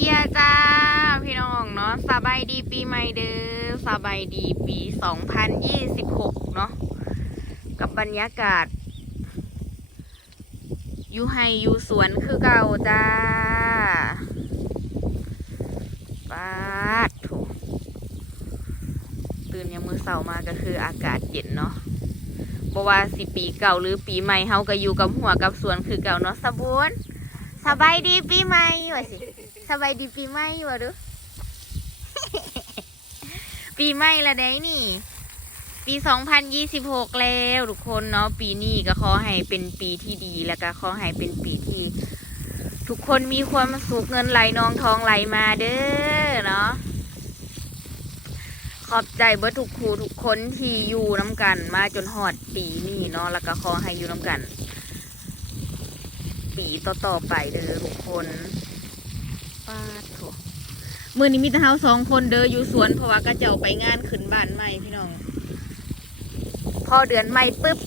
เยียจ้า พี่น้องเนาะสบายดีปีใหม่เด้อสบายดีปี 2026 เนาะกับบรรยากาศอยู่ไฮอยู่สวนคือเก่าจ้าปาดโถตื่นยังมือเสามาก็คืออากาศเย็นเนาะบ่ว่าสิปีเก่าหรือปีใหม่เฮาก็อยู่กับหัวกับสวนคือเก่าเนาะสบุนสบายดีปีใหม่ว่าสิ สบายดีปีใหม่วะดูปีใหม่ละได้นี่ ปี 2026 แล้วทุกคนเนาะปีนี้ก็ขอให้เป็นปีที่ดีแล้วก็ขอให้เป็นปีที่ ทุกคนมีความสุขเงินไหลนองทองไหลมาเด้อเนาะขอบใจเบิร์ทุกครูทุกคนที่อยู่น้ำกัน มาจนหอดปีนี้เนาะแล้วก็ขอให้อยู่น้ำกัน ปีต่อๆไปเด้อทุกคน ปาดโถมื่อนี้มีแต่เฮาสองคนเด้ออยู่สวนเพราะว่าก็จะเอาไปงานขึ้นบ้านใหม่พี่น้อง พอเดือนใหม่ปึ๊บ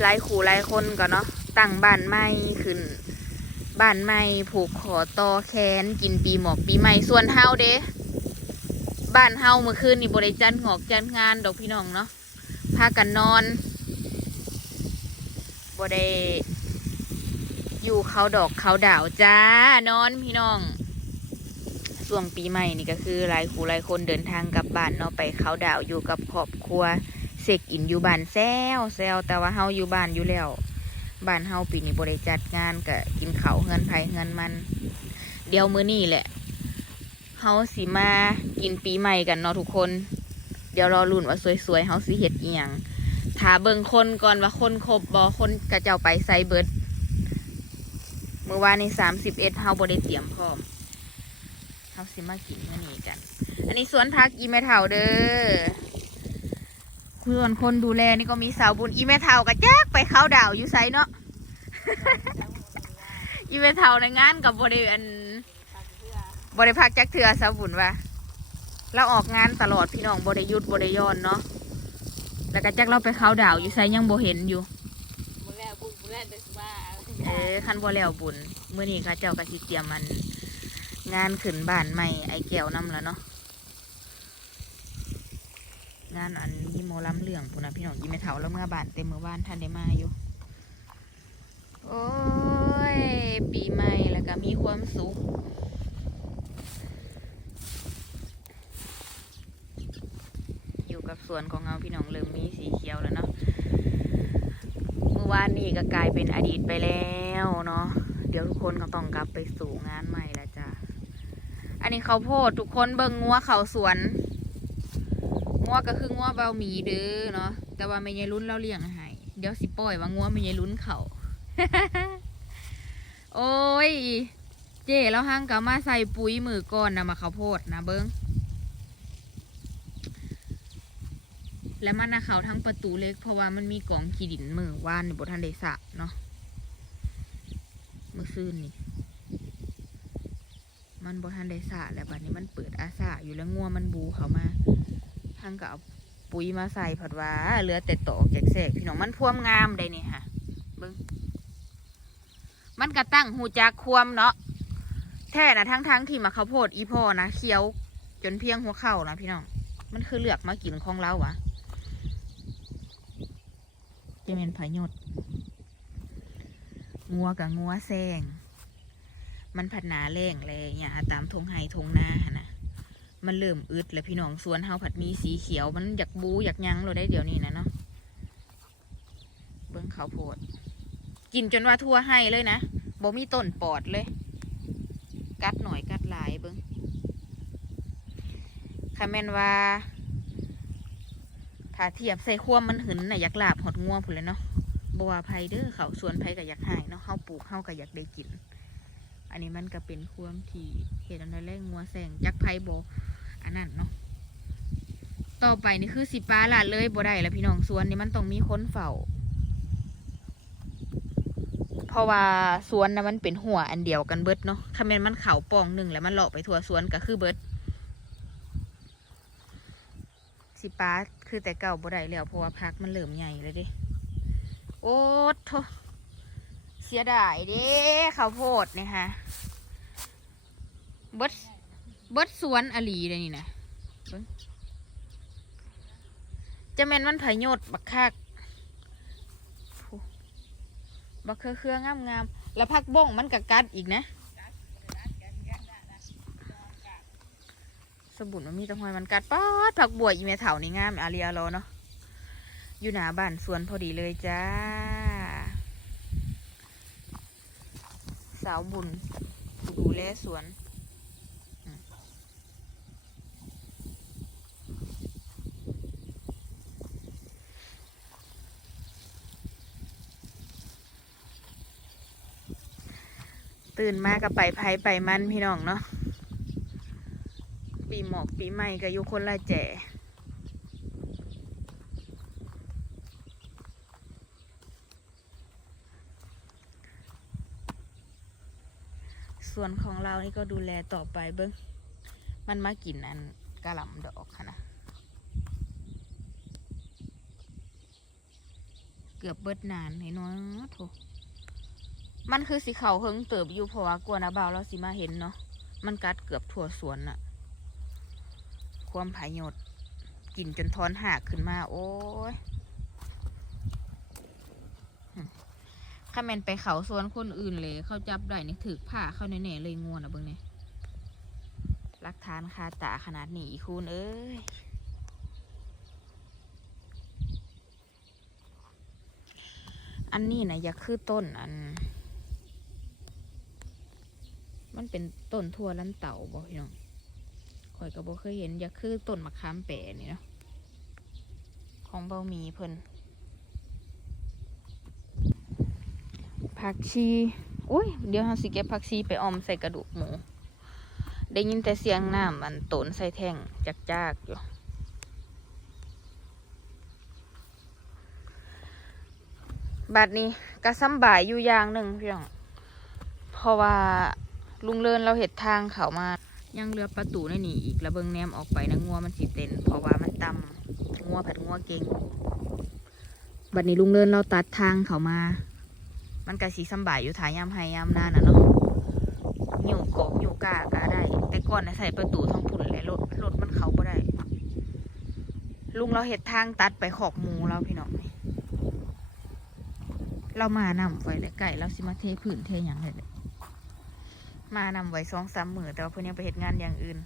หลายขู่หลายคนก่อนเนาะตั้งบ้านใหม่ขึ้นบ้านใหม่ผูกขอต่อแขนกินปีหมอกปีใหม่ส่วนเฮาเด้บ้านเฮาเมื่อคืนนี่บริจันหอกจันงานดอกพี่น้องเนาะพากันนอนบได้อยู่เขาดอกเขาดาวจ้านอนพี่น้อง ช่วงปีใหม่นี่ก็คือหลายคู่หลายคนเดินทางกลับบ้านเนาะไปเขาดาวอยู่กับครอบครัวเสกอินอยู่บ้านแซวแซวแต่ว่าเฮาอยู่บ้านอยู่แล้วบ้านเฮาปีนี้บริจัดงานก็กินเขาเงินไผ่เงินมัน เดี๋ยวมื้อนี้แหละเฮาสิมากินปีใหม่กันเนาะทุกคน เดี๋ยวรอรุ่นว่าสวยๆเฮาสิเฮ็ดอีหยังถาเบิ่งคนก่อนว่าคนครบบ่คนกระเจ้าไปไซเบิร์ดเมื่อวานในสามสิบเอ็ดเฮาบได้เตรียมพร้อม เฮาสิมากินมื้อนี้กัน อันนี้สวนพักอีแม่เฒ่าเด้อส่วนคนดูแลนี่ก็มีสาวบุญอีแม่เฒ่ากะแจ๊กไปเข้าดาวอยู่ไซเนาะ อีแม่เฒ่าในงานกับบริอันบริพักจักเถื่อสาวบุญว่าเราออกงานตลอดพี่น้องบริยุทธ์บริยอนเนาะ แล้วก็จักเราไปเข้าดาวอยู่ไซยังบ่เห็นอยู่บุญแล้วบุญบุญแล้วเด็กว่าเออคันบ่แล้วบุญเมื่อนี้เขาเจ้าก็สิเตรียมมัน งานขึ้นบ้านใหม่ไอแก้วนํแล้วเนาะงานอันนี้โมล้ำเรื่องพุ่นนะพี่น้องยี่แม่เฒ่าแล้วเมื่อบ้านเต็มเมื่อบ้านท่านได้มาอยู่ โอ้ย ปีใหม่แล้วก็มีความสุขอยู่กับสวนของเราพี่น้องเริ่มมีสีเขียวแล้วเนาะเมื่อวานนี้ก็กลายเป็นอดีตไปแล้วเนาะเดี๋ยวทุกคนก็ต้องกลับไปสู่งานใหม่แล้ว นนี้เขาโพดทุกคนเบิ่งงัวเขาสวนงัวก็คืองัวเบาหมีเด้อเนาะแต่ว่าไม่ยายลุ้นเราเลี้ยงให้เดี๋ยวสิปล่อยว่างัวไม่ยายลุ้นเขาโอ้ยเจ๊แล้วห้างก็มาใส่ปุ๋ยมือก่อนนะมาข้าวโพดนะเบิ้งแล้วมันนะเขาทั้งประตูเล็ก เพราะว่ามันมีกล่องขีดินมือว่านในบทันเดสะเนาะมือซื่นนี่ มันบทันเดสะแล้วบัดนี้มันเปิดอาสาอยู่แล้วงัวมันบูเขามาทั้งก็เอาปุ๋ยมาใส่ผัดว่าเหลือแต่ตอกแจกแสกพี่น้องมันพ่วมงามได้นี่ค่ะเบิ้งมันกระตั้งหูจักควมเนาะแท้นะทั้งทั้งที่มาข้าวโพดอีพ่อนะเคี้ยวจนเพียงหัวเข่านะพี่น้องมันคือเลือกมากินของเราวะจะเป็นพายศงัวกับงัวแซง มันผัดหนาแรงเลยเนี่ยตามทงไห้ทงนาหนนะมันเริ่มอึดแล้วพี่น้องสวนเฮาผัดมีสีเขียวมันอยากบูอยากยั้งเราได้เดี๋ยวนี้นะเนาะเบิ้องเขาโพด กินจนว่าทั่วให้เลยนะบ่มีต้นปอดเลย กัดหน่อยกัดหลายเบิ้องคาแมนว่า ถ้าเทียบใส่ความมันหึนน่ะอยากลาบหดง่วงพุ่นเลยเนาะบัวไผเด้อเขาสวนไผ่ก็อยากหายเนาะเฮาปลูกเฮาก็อยากได้กิน อันนี้มันก็เป็นความที่เห็นอันนั้นแรงงัวแสงจักไผบ่อันนั้นเนาะต่อไปนี่คือสิปลาละเลยบ่ได้แล้วพี่น้องสวนนี่มันต้องมีคนเฝ้าเพราะว่าสวนนะมันเป็นหัวอันเดียวกันเบิดเนาะถ้าแม่นมันเข่าปองหนึ่งแล้วมันเลาะไปทั่วสวนก็คือเบิดสิป้าคือแต่เก่าบ่ได้แล้วเพราะว่าพักมันเริ่มใหญ่เลยดิโอ้โท สียดายเด้ข้าวโพดเนี่ยฮะบดบดสวนอลีเลยนี่นะจะแมนมันไผโยดบักคักบักเครือเครืองามงามแล้วพักบ้งมันกะกัดอีกนะ สบุนมันมีตะหอยมันกัดป๊อดผักบัวอีเมเถานี่งามอาเรียรอเนาะอยู่หน้าบ้านสวนพอดีเลยจ้า สาวบุญผู้ดูแลสวนตื่นมากับไปไผไปมันพี่น้องเนาะ ปีหมอกปีใหม่ก็อยู่คนละแจ่ส่ วนของเรานี่ก็ดูแลต่อไปเบิ้งมันมากินอันกระหล่ำดอกค่ะนะ เกือบเบิดนานให้น้อยโถมันคือสีเขาวเฮิงเติบอยู่เพราะว่ากลัวนะบ่าวเราสิมาเห็นเนาะ มันกัดเกือบทั่วสวนน่ะความผายดกินจนท้อนหากขึ้นมา โอ้ย ข้าแมนไปเขาสวนคนอื่นเลย เขาจับได้นี่ถือผ้าเข้าแน่ๆเลยงวนอะเบิ่งเนี่ยรักฐานคาตาขนาดนี้อีคูณเอ้ยอันนี้นะอยากคือต้นอัน มันเป็นต้นทั่วลันเต่าบ่พี่น้องข่อยก็บ่เคยเห็นอยากคือต้นมะขามแปะนี่เนาะของเบามีเพิ่น ผักชีอุ้ยเดี๋ยวเราสิเก็บผักชีไปออมใส่กระดูกหมู ได้ยินแต่เสียงน้ำมันตนใส่แท่งจากๆอยู่บัดนี้ก็สำบายอยู่อย่างหนึ่งพี่องเพราะว่าลุงเลินเราเห็ดทางเขามา ยังเหลือประตูในนี่อีกแล้วเบิงแนมออกไปนะงัวมันสิเต้นเพราะว่ามันต่ำงัวผัดงัวเก่งบัดนี้ลุงเลินเราตัดทางเขามา มันกะสีสบายอยู่ถ่ายยามไฮยามหน้านะเนาะหยู่กอกหยู่กากะได้ แต่ก่อนนะใส่ประตูท้องพุ่นและรถรถมันเขาบ่ได้ ลุงเราเห็ดทางตัดไปขอกหมูเราพี่น้องเรามานำไว้เลยไก่เราสิมาเทพื้นเทหยังเลยมานำไว้สองสามมือแต่ว่าเพื่อนยังไปเหตุงานอย่างอื่น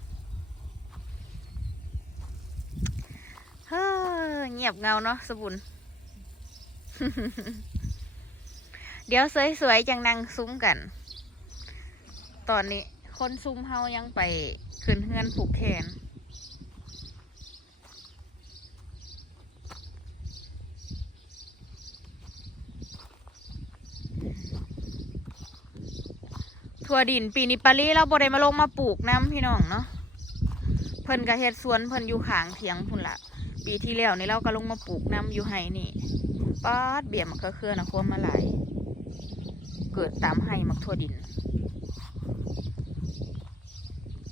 เฮ้อเงียบเงาเนาะสบุน เดี๋ยวสวยๆจังนั่งซุ้มกัน ตอนนี้คนซุ้มเฮายังไปขึ้นเฮือนผูกแขนถั่วดินปีนี้ปารีเราบ่ได้มาลงมาปลูกน้ำพี่น้องเนาะเพิ่นก็เฮ็ดสวนเพิ่นอยู่ขางเถียงพุ่นละปีที่แล้วนี่เราก็ลงมาปลูกน้ำอยู่ไห้นี่ป๊าดเบี่ยมมันก็เครือนะควมมาหลาย เกิดตามไห้มักถั่วดิน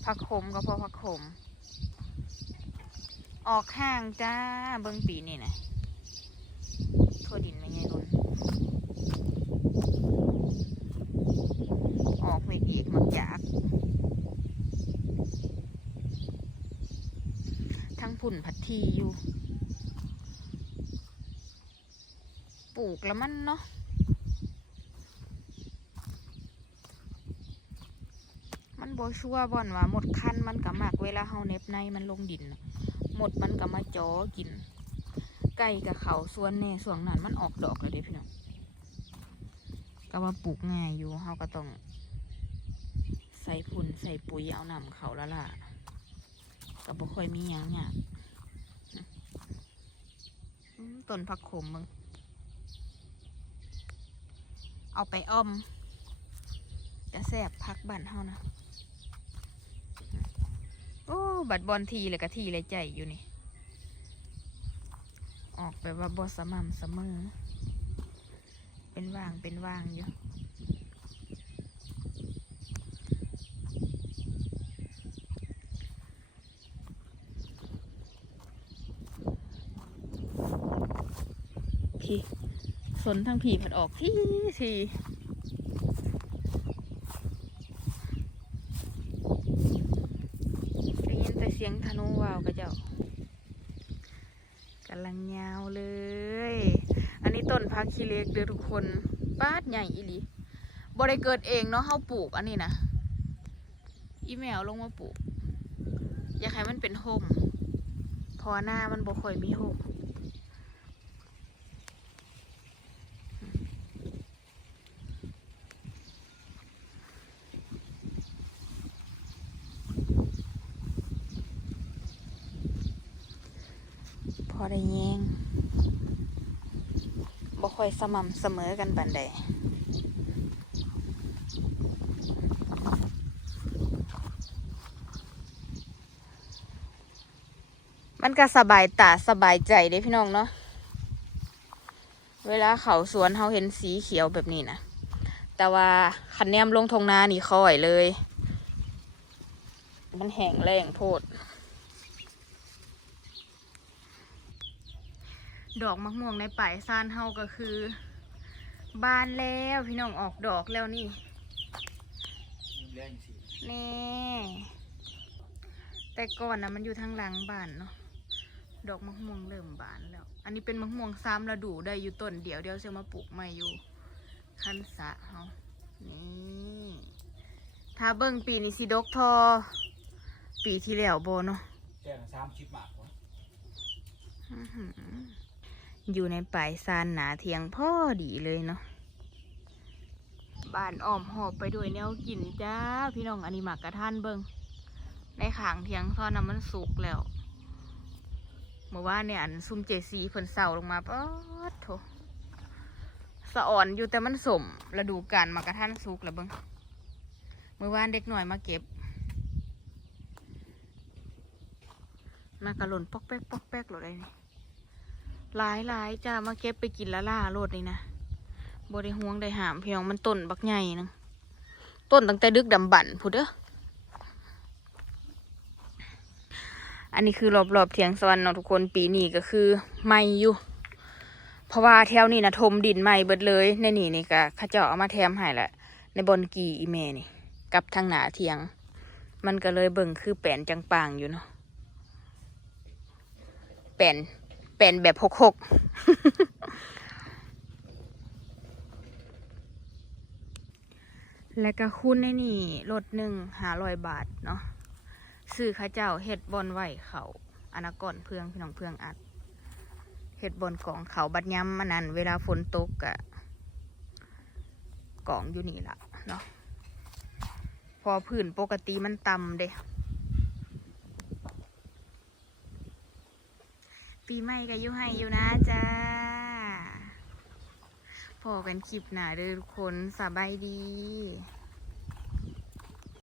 ผักขมก็พอผักขม ออกห่างจ้าเบิ่งปีนี่นะถั่วดินไม่ไงนุ่นออกไม่อีกมันยากทั้งผุ่นพัดทีอยู่ ปลูกแล้วมันเนาะ มันโบชัวบ่อนว่าหมดคันมันก็มากเวลาเฮาเน็บในมันลงดิน หมดมันก็มาจ้อกิน ไก่กับเขาส่วนแน่ส่วนนั้นมันออกดอกเลยเด้พี่น้องก็ว่าปลูกง่ายอยู่เฮาก็ต้อง ใส่พุ่นใส่ปุ๋ยเอานำเขาแล้วล่ะก็บ่ค่อยมีหยังเนี่ยต้นผักขมมึง เอาไปอ้อม จะแซ่บพักบ้านเฮานะ โอ้บัดบอลทีเลยกะทีเลยใจอยู่นี่ ออกแบบว่าบอสม่ำเสมอ เป็นว่างเป็นว่างอยู่พี่สนทั้งผีผัดออกที่ที ลงวาวกระเจ้ากำลังยาวเลย อันนี้ต้นพักคีเล็กเด้อทุกคนป้าดใหญ่อีหลีบริเกิดเองเนาะเฮาปลูกอันนี้นะอีแมวลงมาปลูก อยากให้มันเป็นโฮมพอหน้ามันบ่ค่อยมีโฮม อยสม่ำเสมอกันปานใดมันก็สบายตาสบายใจเด้พี่น้องเนาะ เวลาเขาสวนเขาเห็นสีเขียวแบบนี้นะ แต่ว่าคันแนมลงทงนานี่ค่อยเลย มันแห้งแรงโพด ดอกมะม่วงในป่ายซ่านเฮาก็คือบานแล้วพี่น้องออกดอกแล้วนี่แรงสินี่แต่ก่อนนะมันอยู่ทางหลังบ้านเนาะดอกมะม่วงเริ่มบานแล้ว อันนี้เป็นมะม่วงซ้ำฤดูได้อยู่ต้นเดียวเดียวจะมาปลูกใหม่อยู่คันสะเฮานี่ถ้าเบิ่งปีนี้สิดกทอ ปีที่แล้วโบเนาะแจ้งสามชิปบาทวะ อยู่ในป่ายซานหนาเทียงพ่อดีเลยเนาะบ้านอ้อมหอบไปด้วยแนวกินจ้า พี่น้องอันนี้หมักกระท่านเบิงในขางเทียงซอนน้ำมันสุกแล้วเมื่อว่านเนี่ยอันซุ่มเจซีเพิ่นเสาลงมาป๊อดโถสะอ่อนอยู่แต่มันสมฤดูกาลหมักกระท่านสุกแล้วเบิงเมื่อวานเด็กหน่อยมาเก็บ มากระหล่นปอกแป๊กปอกแป๊กหรอได้นี่ หลายหลายจ้ามาเก็บไปกินละล่าโลดนี่นะบได้ห่วงได้หามเพียงมันต้นบักใหญ่นึงต้นตั้งแต่ดึกดำบันพูดเด้ออันนี้คือรอบๆเทียงสวรรค์เนาะทุกคนปีนี้ก็คือไม่อยู่ เพราะว่าแถวนี้นะทมดินใหม่เบิดเลยในนี่นี่ก็ข้าเจ้าเอามาแถมให้แหละในบอนกีอีเมนี่ กับทางหนาเทียง มันก็เลยเบิ่งคือแปลนจังปางอยู่เนาะเป็น เป็นแบบหกหกและก็คุณในนี่รถหนึ่งหาร้อยบาทเนาะซื้อข้าเจ้าเห็ดบอลไหวเขาอนาก่อนเพื่องพี่น้องเพื่องอัดเห็ดบอลกองเขาบัดย้ำมันนั้นเวลาฝนตกกะกองอยู่นี่ละเนาะพอพื้นปกติมันต่ำเด้ ปีใหม่ก็อยู่ให้อยู่นะจ้าพอกันคลิปหนาเด้อทุกคนสบายดี